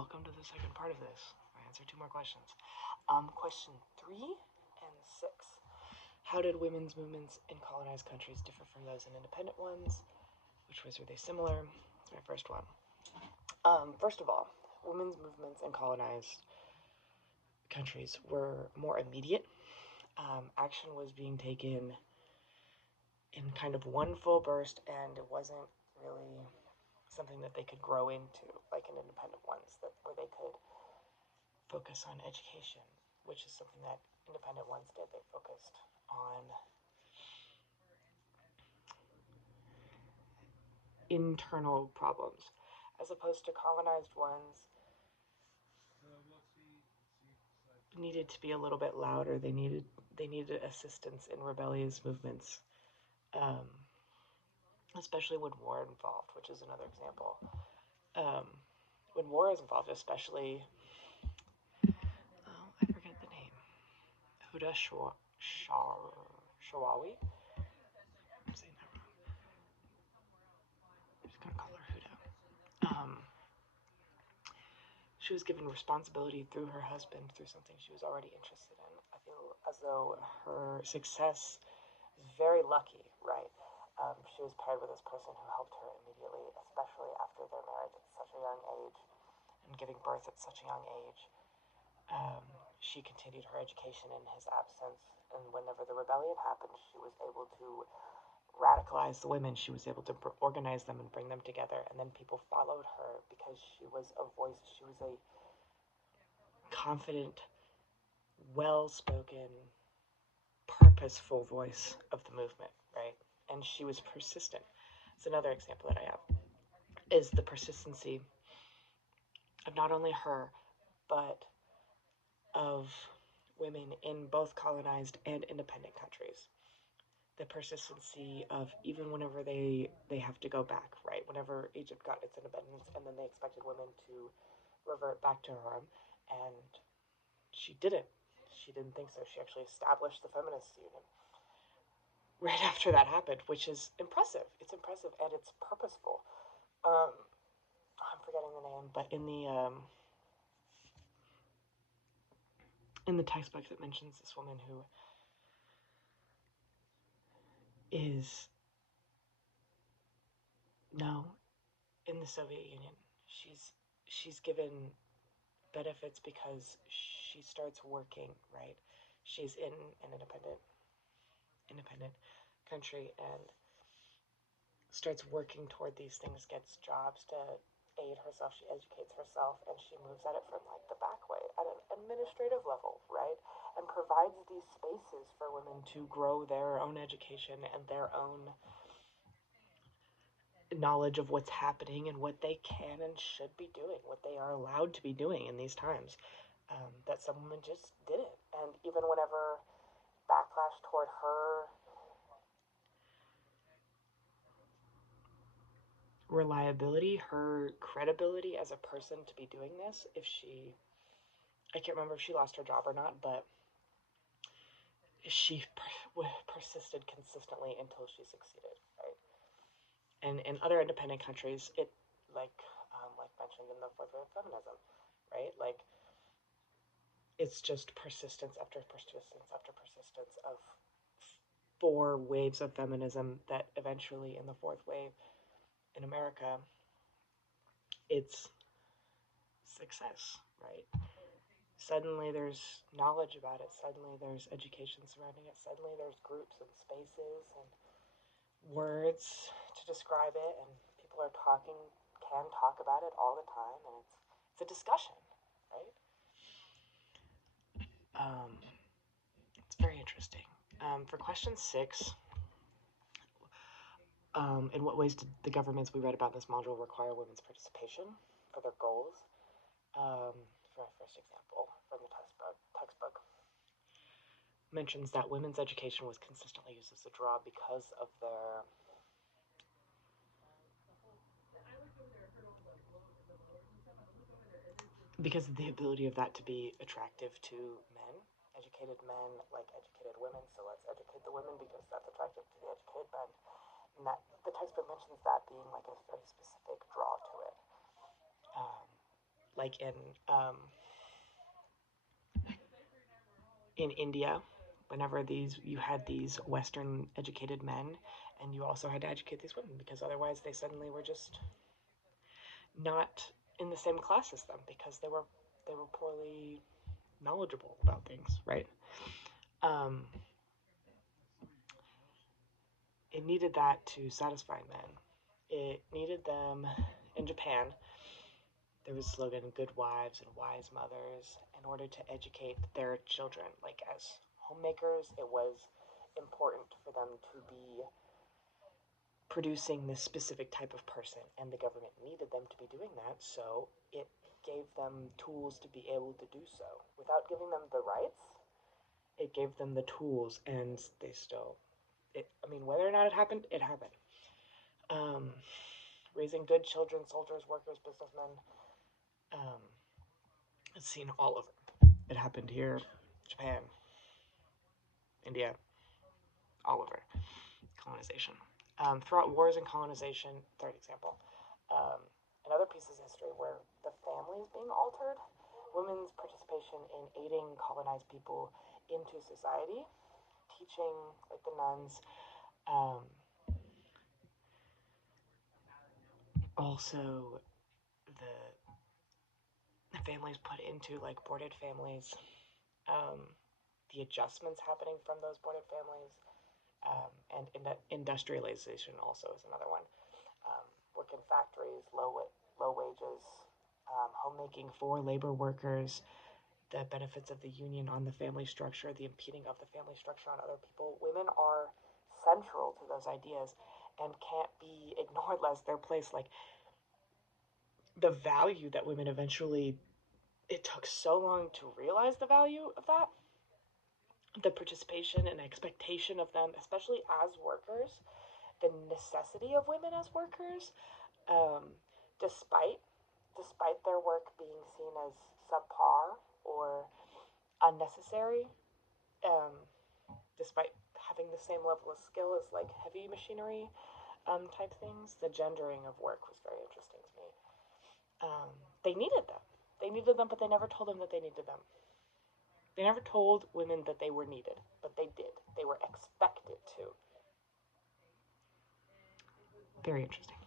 welcome to the second part of this. I answered two more questions. Question 3 and 6. How did women's movements in colonized countries differ from those in independent ones? Which ways were they similar? That's my first one. First of all, women's movements in colonized countries were more immediate. Action was being taken in kind of one full burst, and it wasn't really something that they could grow into like in independent ones, where they could focus on education, which is something that independent ones did. They focused on internal problems, as opposed to colonized ones needed to be a little bit louder. They needed assistance in rebellious movements, um, especially when war involved, which is another example. When war is involved, especially, I forget the name, Huda Shawawi. I'm saying that wrong. I'm just gonna call her Huda. She was given responsibility through her husband, through something she was already interested in. I feel as though her success is very lucky, right? She was paired with this person who helped her immediately, especially after their marriage at such a young age and giving birth at such a young age. She continued her education in his absence, and whenever the rebellion happened, she was able to radicalize the women. She was able to organize them and bring them together, and then people followed her because she was a voice. She was a confident, well-spoken, purposeful voice of the movement, right? And she was persistent. It's another example that I have, is the persistency of not only her, but of women in both colonized and independent countries. The persistency of, even whenever they have to go back, right? Whenever Egypt got its independence, and then they expected women to revert back to Haram, and she didn't. She didn't think so. She actually established the feminist union right after that happened, which is impressive. It's impressive and it's purposeful. I'm forgetting the name, but in the textbook it mentions this woman who is no in the Soviet Union. She's given benefits because she starts working, right? She's in an independent country and starts working toward these things, gets jobs to aid herself, she educates herself, and she moves at it from like the back way at an administrative level, right? And provides these spaces for women to grow their own education and their own knowledge of what's happening and what they can and should be doing, what they are allowed to be doing in these times. That some women just didn't. And even whenever backlash toward her reliability, her credibility as a person to be doing this, I can't remember if she lost her job or not, but she persisted consistently until she succeeded, right? And in other independent countries, it like mentioned in the fourth wave of feminism, right? Like, it's just persistence after persistence after persistence of 4 waves of feminism that eventually, in the fourth wave in America, it's success, right? Suddenly there's knowledge about it. Suddenly there's education surrounding it. Suddenly there's groups and spaces and words to describe it, and people can talk about it all the time, and it's a discussion, right? It's very interesting. For question 6, in what ways did the governments we read about in this module require women's participation for their goals? For our first example from the textbook mentions that women's education was consistently used as a draw because of the ability of that to be attractive to men. Educated men like educated women, so let's educate the women because that's attractive to the educated men. And that the textbook mentions that being like a very specific draw to it. like in India, whenever you had these Western educated men, and you also had to educate these women because otherwise they suddenly were just not in the same class as them because they were poorly knowledgeable about things, right? Um, it needed that to satisfy men. It needed them in Japan. There was a slogan, good wives and wise mothers, in order to educate their children. Like, as homemakers, it was important for them to be producing this specific type of person, and the government needed them to be doing that, so it gave them tools to be able to do so. Without giving them the rights, it gave them the tools, and they still, I mean, whether or not it happened, it happened. Um, Raising good children, soldiers, workers, businessmen, um, it's seen all over. It happened here, Japan, India, all over. Colonization. Throughout wars and colonization, third example, um, and other pieces of history where the family is being altered, women's participation in aiding colonized people into society, teaching, like the nuns, um, also the families put into like boarded families, um, the adjustments happening from those boarded families, and industrialization also is another one. Work in factories, low wages, homemaking for labor workers, the benefits of the union on the family structure, the impeding of the family structure on other people. Women are central to those ideas and can't be ignored as their place. Like, the value that women eventually, it took so long to realize the value of that, the participation and expectation of them, especially as workers, the necessity of women as workers, um, despite their work being seen as subpar or unnecessary, um, despite having the same level of skill as like heavy machinery type things, the gendering of work was very interesting to me. They needed them. They needed them, but they never told them that they needed them. They never told women that they were needed, but they did. They were expected to. Very interesting.